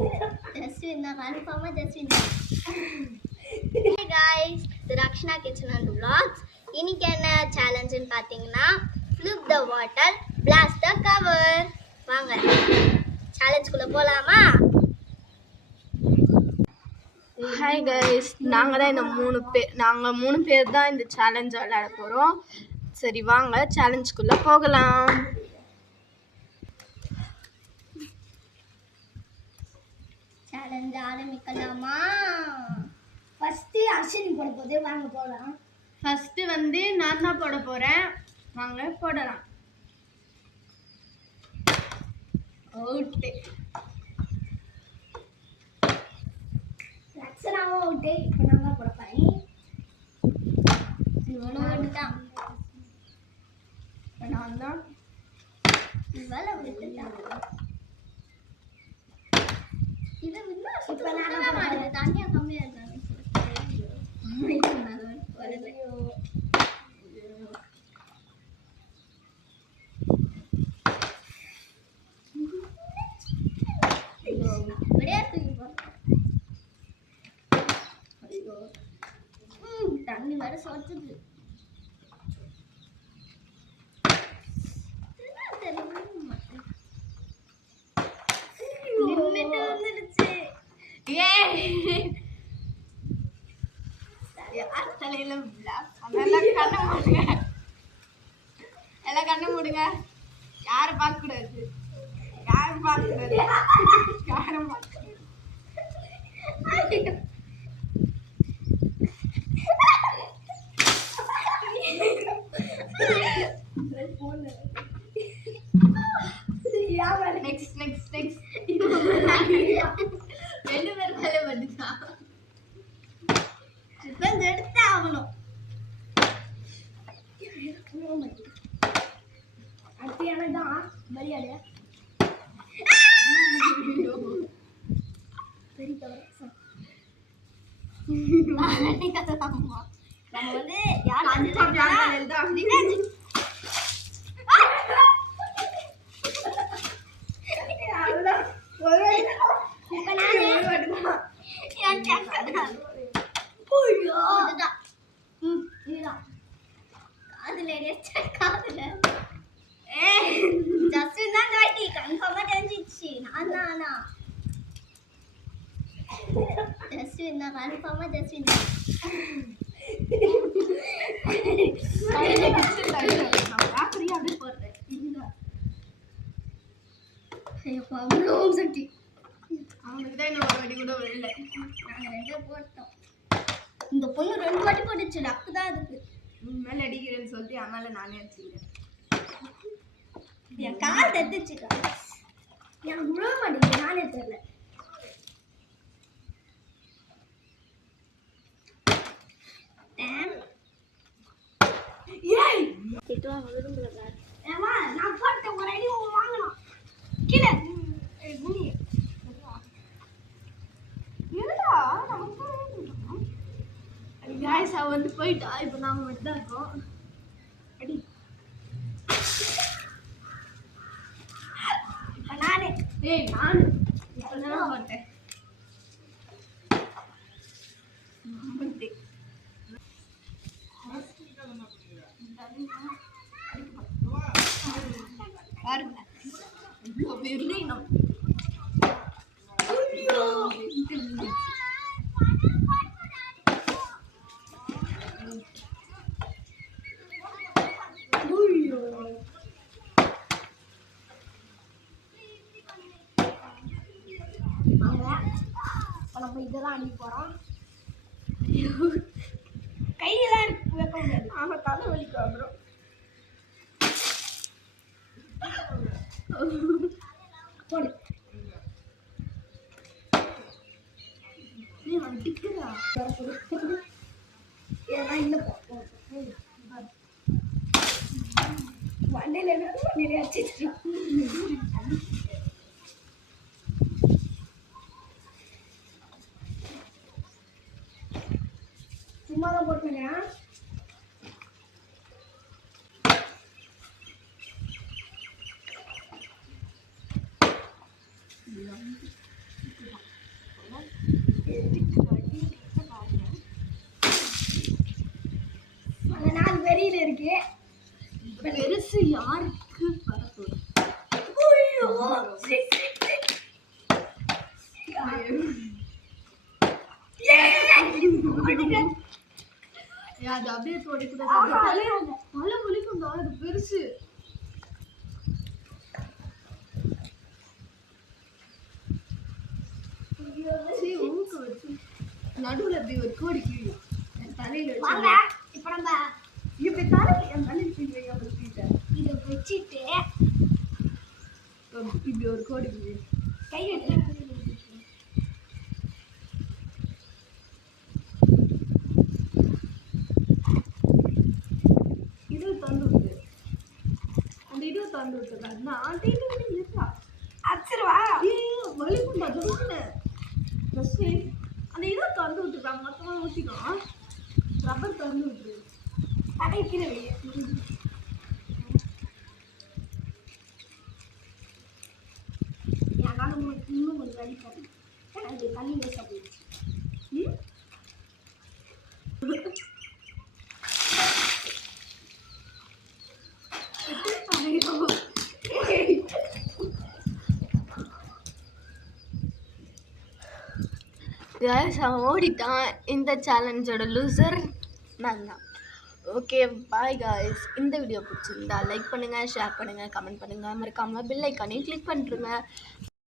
ஜஸ்வின் தான் கன்ஃபார்மா ஜஸ்வின் தான். Hey guys, இது ரக்ஷனா கிச்சன் அண்ட் vlogs. இன்னைக்கு என்ன சேலஞ்சுன்னு பார்த்தீங்கன்னா flip the bottle, blast the cover. வாங்க சேலஞ்சுக்குள்ள போலாமா? ஹாய் கைஸ், நாங்கள் மூணு பேர் தான் இந்த சேலஞ்ச் விளையாட போகிறோம். சரி வாங்க சேலஞ்சுக்குள்ளே போகலாம். சேலஞ்ச் ஆரம்பிக்கலாமா? ஃபர்ஸ்ட் அர்ஷினி போட போது வாங்க போகலாம். ஃபர்ஸ்ட்டு வந்து நான் தான் போட போகிறேன். வாங்க போடலாம். அவுட்டு. லட்சணாவும் அவுட்டு. இப்போ நான் தான் போட போகிறேன். இவனும் அவுட்டு தான். நான் தான் இவளை விட்டுட்டான். இதை விண்ணா இப்போ நான் மாட்டேன். தனியாக கம்மியாக இருக்காங்க. தண்ணி வர சொத்துது. எல்லாம் கண்ணை மூடுங்க. யாரும் பார்க்க கூடாது. யாரும் பார்க்க கூடாது. யாரும் பார்க்க கூடாது. நெக்ஸ்ட் ரெண்டு பேர் மேலே வந்துட்டான். எடுத்தே ஆகணும். அப்படியானதான் விளையாடு. சரி நம்ம வந்து யார் ஜஸ்வின் தான் ரைட்டி கன்ஃபார்மா தெரிஞ்சிச்சு. நான் தானா ஜஸ்வின் தான் கன்ஃபார்மா ஜஸ்வின் தான். சக்தி அவங்களுக்கு தான் இன்னும் ஒரு வாட்டி கூட வரல. நாங்கள் ரெண்டே போட்டோம். இந்த பொண்ணு 2 வாட்டி போட்டுச்சு. லக்கு தான் அதுக்கு. மேலே அடிக்கிறேன்னு சொல்லிட்டு அதனால நானே அடிச்சுக்கிறேன். என் கால் தத்துச்சுக்கா. எனக்கு விழ மாட்டேங்குது. நானே தெரியல. நான் போட்ட ஒரு அடி வாங்கணும் கீழே. காய்ஸ் அவ வந்து போயிட்டா. இப்போ நாம மட்டும் தான் இருக்கோம். அடி இப்போ நானே நான் இப்போ தான் போட்டேன். பாருங்க இவ்வளோ பெருணும். நம்ம இதெல்லாம் அடி போகிறோம். கையெல்லாம் வைக்க முடியாது. ஆமாம், தலை வலிக்கும். அப்புறம் போடு. நீ வண்டிக்கிறா இதெல்லாம் இன்னும் வண்டியில் வண்டியிலே அடிச்சிட்டு சும்மா தான் போட்டுருக்கேன். பெருசு யாருக்கு வரப்போகுது? அது அப்படியே தோடிக்கூடாது. தலை வலிக்கும் தான், அது பெருசு. நடுவுல அப்படி ஒரு கோடி கீழே என் தலையில இப்ப நம்ம இப்படி தலையில என் தலையில கீழே இதை வச்சுட்டு இப்படி ஒரு கோடி கீழே கை இது தந்து விட்டு அந்த இது தந்து விட்டுருக்காங்க. நான் இருக்கா அச்சிருவா வலிக்கும் அந்த இதை தந்து விட்டுருக்காங்க. மொத்தமாக ஊற்றிக்கலாம். ரப்பர் தந்து விட்டுரு அடைக்கிறவே இன்னும் ஒரு வழி பண்ணு. எனக்கு தண்ணி வேஸ்டாக போயிடுச்சு. அவன் ஓடிட்டான். இந்த சேலஞ்சோட லூசர் நான் தான். Okay bye guys. இந்த வீடியோ பிடிச்சிருந்தா லைக் பண்ணுங்கள், ஷேர் பண்ணுங்கள், கமெண்ட் பண்ணுங்கள். மறக்காமல் பெல் ஐக்கானையும் கிளிக் பண்ணிட்டுருங்க.